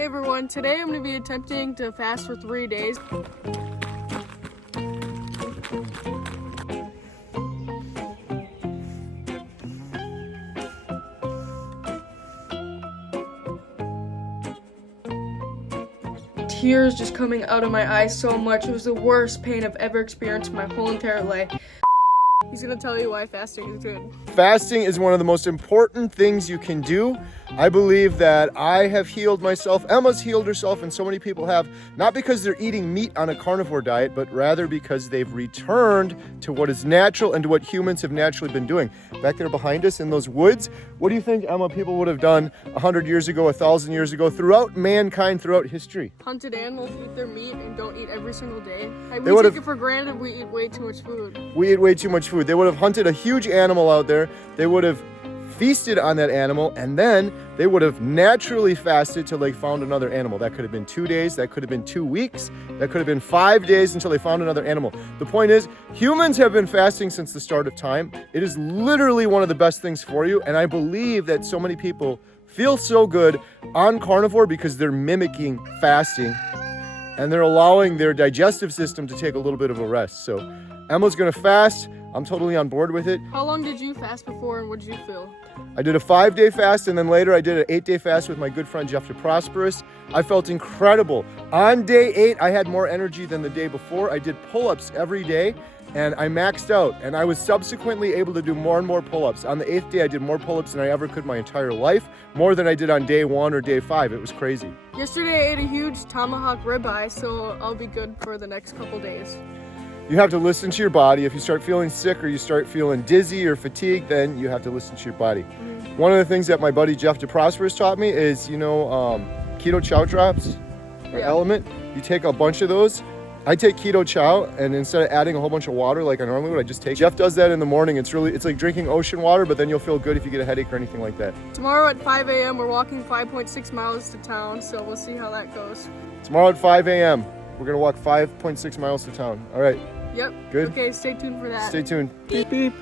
Hey everyone, today I'm going to be attempting to fast for 3 days. Tears just coming out of my eyes so much. It was the worst pain I've ever experienced in my whole entire life. He's gonna tell you why fasting is good. Fasting is one of the most important things you can do. I believe that I have healed myself, Emma's healed herself, and so many people have, not because they're eating meat on a carnivore diet, but rather because they've returned to what is natural and to what humans have naturally been doing. Back there behind us in those woods, what do you think, Emma, people would have done 100 years ago, 1,000 years ago, throughout mankind, throughout history? Hunted animals, eat their meat, and don't eat every single day. We take it for granted we eat way too much food. We eat way too much food. They would have hunted a huge animal out there. They would have feasted on that animal, and then they would have naturally fasted till they found another animal. That could have been 2 days, that could have been 2 weeks, that could have been 5 days until they found another animal. The point is, humans have been fasting since the start of time. It is literally one of the best things for you, and I believe that so many people feel so good on carnivore because they're mimicking fasting and they're allowing their digestive system to take a little bit of a rest. So Emma's gonna fast. I'm totally on board with it. How long did you fast before and what did you feel? I did a 5-day fast, and then later I did an 8-day fast with my good friend Jeff DeProsperous. I felt incredible. On day 8, I had more energy than the day before. I did pull-ups every day and I maxed out, and I was subsequently able to do more and more pull-ups. On the 8th day, I did more pull-ups than I ever could my entire life, more than I did on day 1 or day 5. It was crazy. Yesterday I ate a huge tomahawk ribeye, so I'll be good for the next couple days. You have to listen to your body. If you start feeling sick or you start feeling dizzy or fatigued, then you have to listen to your body. One of the things that my buddy Jeff DeProsperous taught me is, keto chow drops or Element. You take a bunch of those. I take keto chow, and instead of adding a whole bunch of water like I normally would, I just take. Jeff does that in the morning. It's like drinking ocean water, but then you'll feel good if you get a headache or anything like that. Tomorrow at 5 a.m. we're walking 5.6 miles to town, so we'll see how that goes. Tomorrow at 5 a.m. we're gonna walk 5.6 miles to town. All right. Yep. Good. Okay, stay tuned for that. Stay tuned. Beep, beep.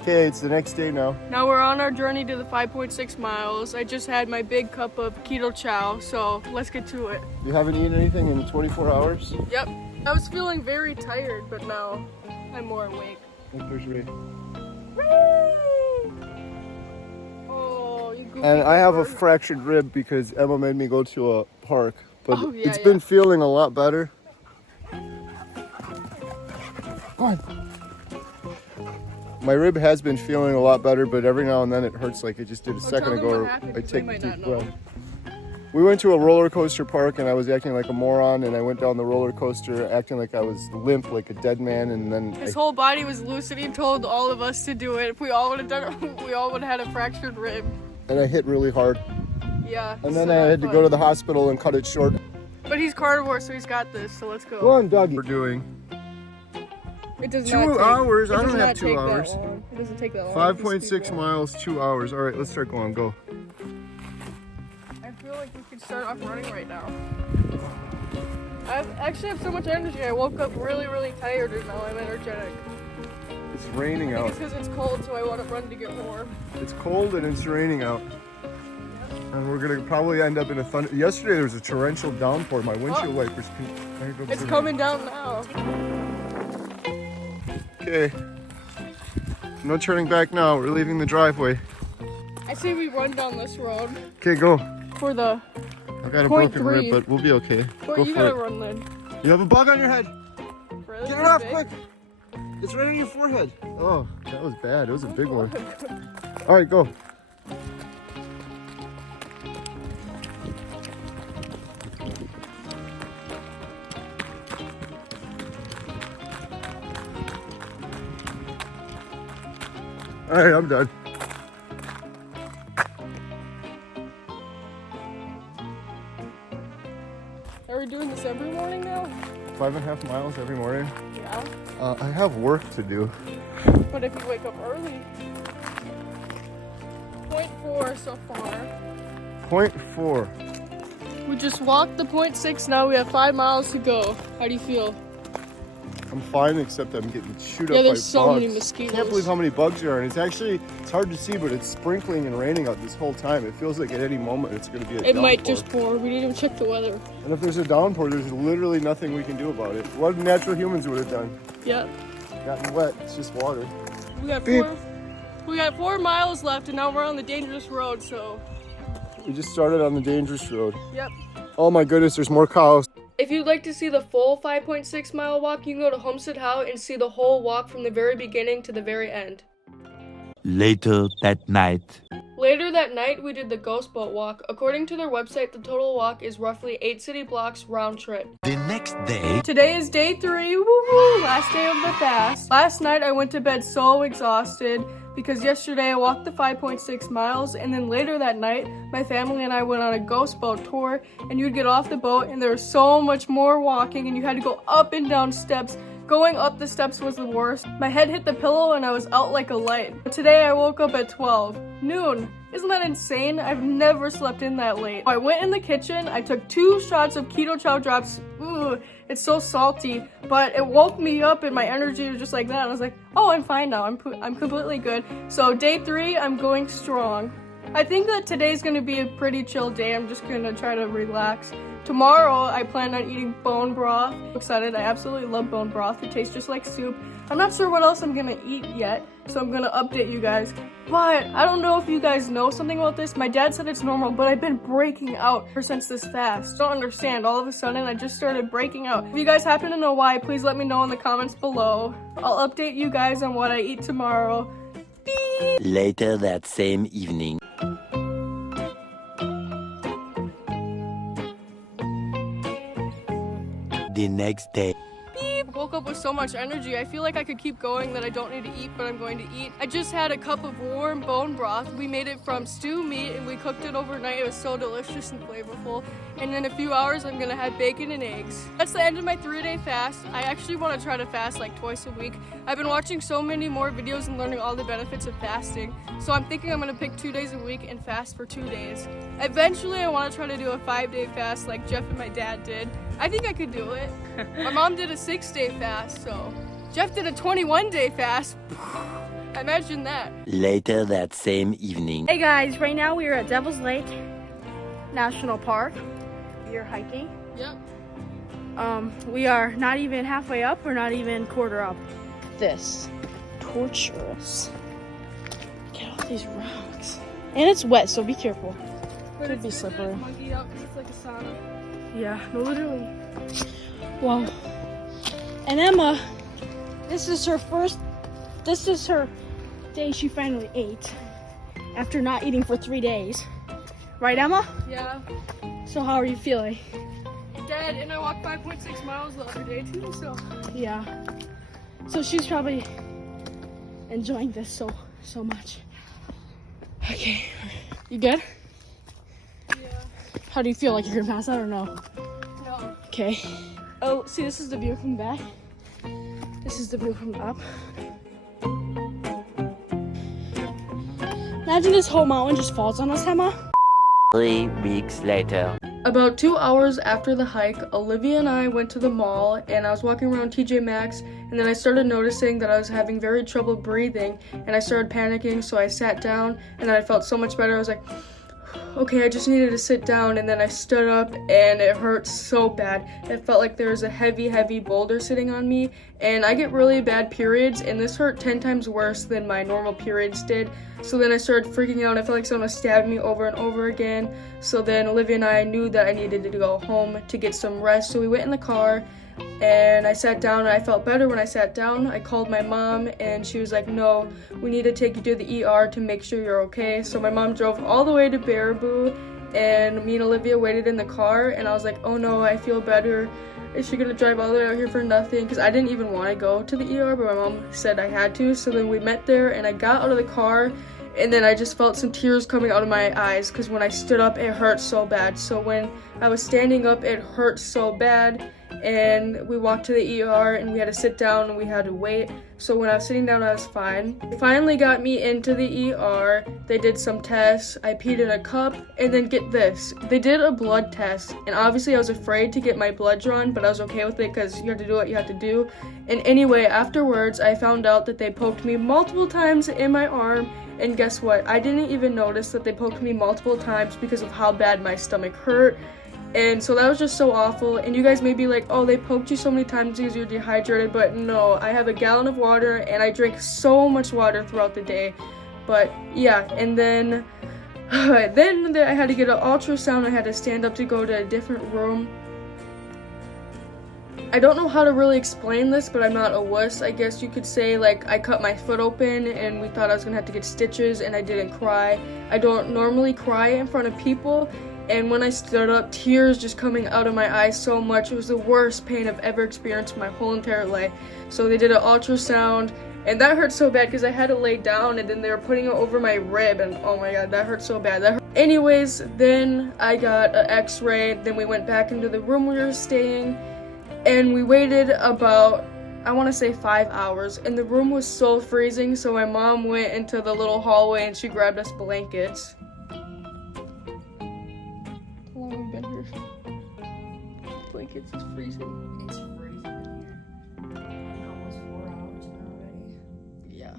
Okay, it's the next day now. Now we're on our journey to the 5.6 miles. I just had my big cup of keto chow, so let's get to it. You haven't eaten anything in 24 hours? Yep. I was feeling very tired, but now I'm more awake. Look, there's Ray. Oh, you goofy. And I have a bird. fractured rib because Emma made me go to a park, but it's yeah. been feeling a lot better. Go on. My rib has been feeling a lot better, but every now and then it hurts like it just did a second ago. I take a deep breath. We went to a roller coaster park and I was acting like a moron, and I went down the roller coaster acting like I was limp, like a dead man, and then his whole body was loose and he told all of us to do it. If we all would have done it, we all would have had a fractured rib. And I hit really hard. Yeah. And then I had to go to the hospital and cut it short. But he's carnivore, so he's got this, so let's go. Go on, Dougie. We're doing it does 2 not take, hours. It I does don't not have 2 take hours. That long. It doesn't take that long. 5.6 miles, 2 hours. All right, let's start going. Go. I feel like we could start off running right now. I actually have so much energy. I woke up really, really tired, and now I'm energetic. It's raining out. It's because it's cold, so I want to run to get warm. It's cold and it's raining out. And we're gonna probably end up in a thunder. Yesterday there was a torrential downpour. My windshield wipers. It's coming down now. Okay. No turning back now. We're leaving the driveway. I say we run down this road. Okay, go. For the. I've got a broken rib, but we'll be okay. Go you for gotta it. run then. You have a bug on your head. Really? Get it off quick. It's right on your forehead. Oh, that was bad. It was a big one. All right, go. All right, I'm done. Are we doing this every morning now? 5.5 miles every morning. Yeah. I have work to do. But if you wake up early. 0.4 so far. 0.4. We just walked the 0.6, now we have 5 miles to go. How do you feel? I'm fine, except I'm getting chewed up by there's so bugs. many mosquitoes. I can't believe how many bugs there are. And it's hard to see, but it's sprinkling and raining out this whole time. It feels like at any moment it's going to be a It downpour. might just pour. We didn't even check the weather. And if there's a downpour, there's literally nothing we can do about it. What natural humans would have done? Yep. Gotten wet. It's just water. We got 4 miles left, and now we're on the dangerous road, so. We just started on the dangerous road. Yep. Oh my goodness, there's more cows. If you'd like to see the full 5.6 mile walk, you can go to Homestead How and see the whole walk from the very beginning to the very end. Later that night. Later that night, we did the Ghost Boat Walk. According to their website, the total walk is roughly 8 city blocks round trip. The next day. Today is day 3, woo-hoo, last day of the fast. Last night, I went to bed so exhausted because yesterday I walked the 5.6 miles, and then later that night, my family and I went on a ghost boat tour, and you'd get off the boat and there was so much more walking, and you had to go up and down steps. Going up the steps was the worst. My head hit the pillow and I was out like a light. Today I woke up at 12 noon. Isn't that insane? I've never slept in that late. I went in the kitchen, I took 2 shots of keto chow drops. Ooh, it's so salty, but it woke me up and my energy was just like that. I was like, oh, I'm fine now. I'm completely good. So day 3, I'm going strong. I think that today's gonna be a pretty chill day. I'm just gonna try to relax. Tomorrow, I plan on eating bone broth. I'm excited. I absolutely love bone broth. It tastes just like soup. I'm not sure what else I'm gonna eat yet, so I'm gonna update you guys. But I don't know if you guys know something about this. My dad said it's normal, but I've been breaking out ever since this fast. Don't understand. All of a sudden, I just started breaking out. If you guys happen to know why, please let me know in the comments below. I'll update you guys on what I eat tomorrow. Beep. Later that same evening. The next day. Woke up with so much energy. I feel like I could keep going, that I don't need to eat, but I'm going to eat. I just had a cup of warm bone broth. We made it from stew meat and we cooked it overnight. It was so delicious and flavorful. And in a few hours, I'm gonna have bacon and eggs. That's the end of my 3-day fast. I actually want to try to fast like twice a week. I've been watching so many more videos and learning all the benefits of fasting. So I'm thinking I'm gonna pick 2 days a week and fast for 2 days. Eventually, I want to try to do a 5-day fast like Jeff and my dad did. I think I could do it. My mom did a 6-day fast, so Jeff did a 21-day fast. Imagine that. Later that same evening. Hey guys, right now we are at Devil's Lake National Park. We are hiking. Yep. We are not even halfway up, we're not even quarter up. This torturous. Get off these rocks. And it's wet, so be careful. Could be slippery. Monkey out 'cause it's like a sauna. Yeah, no, literally. Wow. And Emma, this is her day she finally ate after not eating for 3 days. Right, Emma? Yeah. So how are you feeling? Dead, and I walked 5.6 miles the other day too, so. Yeah. So she's probably enjoying this so much. Okay. You good? Yeah. How do you feel? Like you're gonna pass out or no? No. Okay. Oh, see, this is the view from back. This is the view from up. Imagine this whole mountain just falls on us, Emma. 3 weeks later. About 2 hours after the hike, Olivia and I went to the mall, and I was walking around TJ Maxx, and then I started noticing that I was having very trouble breathing, and I started panicking, so I sat down, and then I felt so much better. I was like, okay, I just needed to sit down, and then I stood up, and it hurt so bad. It felt like there was a heavy boulder sitting on me, and I get really bad periods, and this hurt 10 times worse than my normal periods did. So then I started freaking out. I felt like someone was stabbing me over and over again. So then Olivia and I knew that I needed to go home to get some rest, so we went in the car, and I sat down, and I felt better when I sat down. I called my mom, and she was like, no, we need to take you to the ER to make sure you're okay. So my mom drove all the way to Baraboo, and me and Olivia waited in the car, and I was like, oh no, I feel better. Is she gonna drive all the way out here for nothing? Because I didn't even want to go to the ER, but my mom said I had to. So then we met there, and I got out of the car, and then I just felt some tears coming out of my eyes, because when I stood up, it hurt so bad. So when I was standing up, it hurt so bad. and we walked to the ER and we had to sit down and we had to wait. So when I was sitting down, I was fine. They finally got me into the ER. They did some tests. I peed in a cup, and then get this. They did a blood test, and obviously I was afraid to get my blood drawn, but I was okay with it because you have to do what you have to do. And anyway, afterwards, I found out that they poked me multiple times in my arm, and guess what? I didn't even notice that they poked me multiple times because of how bad my stomach hurt. And so that was just so awful. And you guys may be like, oh, they poked you so many times because you're dehydrated. But no, I have a gallon of water and I drink so much water throughout the day. But yeah, and then I had to get an ultrasound. I had to stand up to go to a different room. I don't know how to really explain this, but I'm not a wuss. I guess you could say, like, I cut my foot open and we thought I was gonna have to get stitches, and I didn't cry. I don't normally cry in front of people. And when I stood up, tears just coming out of my eyes so much. It was the worst pain I've ever experienced in my whole entire life. So they did an ultrasound, and that hurt so bad because I had to lay down, and then they were putting it over my rib, and oh my god, that hurt so bad. Anyways, then I got an x-ray. Then we went back into the room we were staying, and we waited about, I want to say 5 hours, and the room was so freezing. So my mom went into the little hallway and she grabbed us blankets. Blankets is freezing. It's freezing in here. Almost 4 hours now already. Yeah.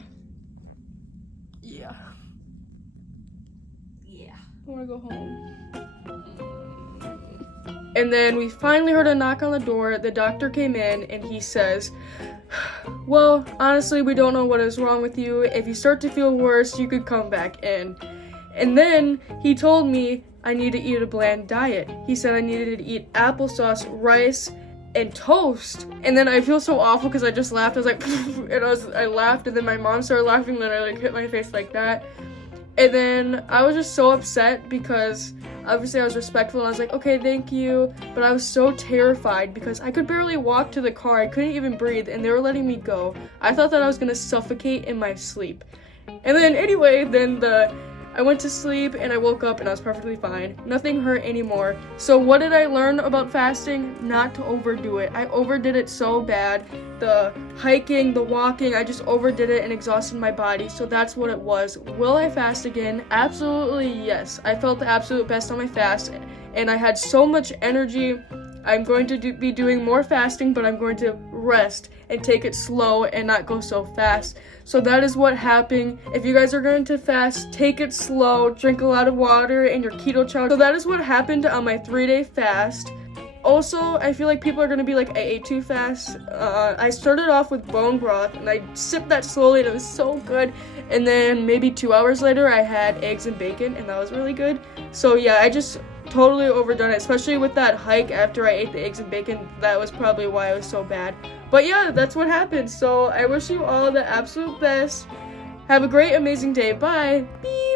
Yeah. I want to go home. And then we finally heard a knock on the door. The doctor came in and he says, well, honestly, we don't know what is wrong with you. If you start to feel worse, you could come back in. And then he told me I need to eat a bland diet. He said I needed to eat applesauce, rice, and toast. And then I feel so awful because I just laughed. I was like, and I laughed, and then my mom started laughing, and then I like hit my face like that. And then I was just so upset because obviously I was respectful and I was like, okay, thank you. But I was so terrified because I could barely walk to the car. I couldn't even breathe, and they were letting me go. I thought that I was gonna suffocate in my sleep. And then anyway, I went to sleep and I woke up and I was perfectly fine. Nothing hurt anymore. So what did I learn about fasting? Not to overdo it. I overdid it so bad. The hiking, the walking, I just overdid it and exhausted my body. So that's what it was. Will I fast again? Absolutely yes. I felt the absolute best on my fast and I had so much energy. I'm going to be doing more fasting, but I'm going to rest and take it slow and not go so fast. So that is what happened. If you guys are going to fast, take it slow, drink a lot of water and your keto chow. So that is what happened on my 3-day fast. Also, I feel like people are going to be like, I ate too fast. I started off with bone broth and I sipped that slowly and it was so good. And then maybe 2 hours later, I had eggs and bacon and that was really good. So yeah, I just totally overdone it, especially with that hike after I ate the eggs and bacon. That was probably why it was so bad. But yeah, that's what happened. So I wish you all the absolute best. Have a great, amazing day. Bye. Beep.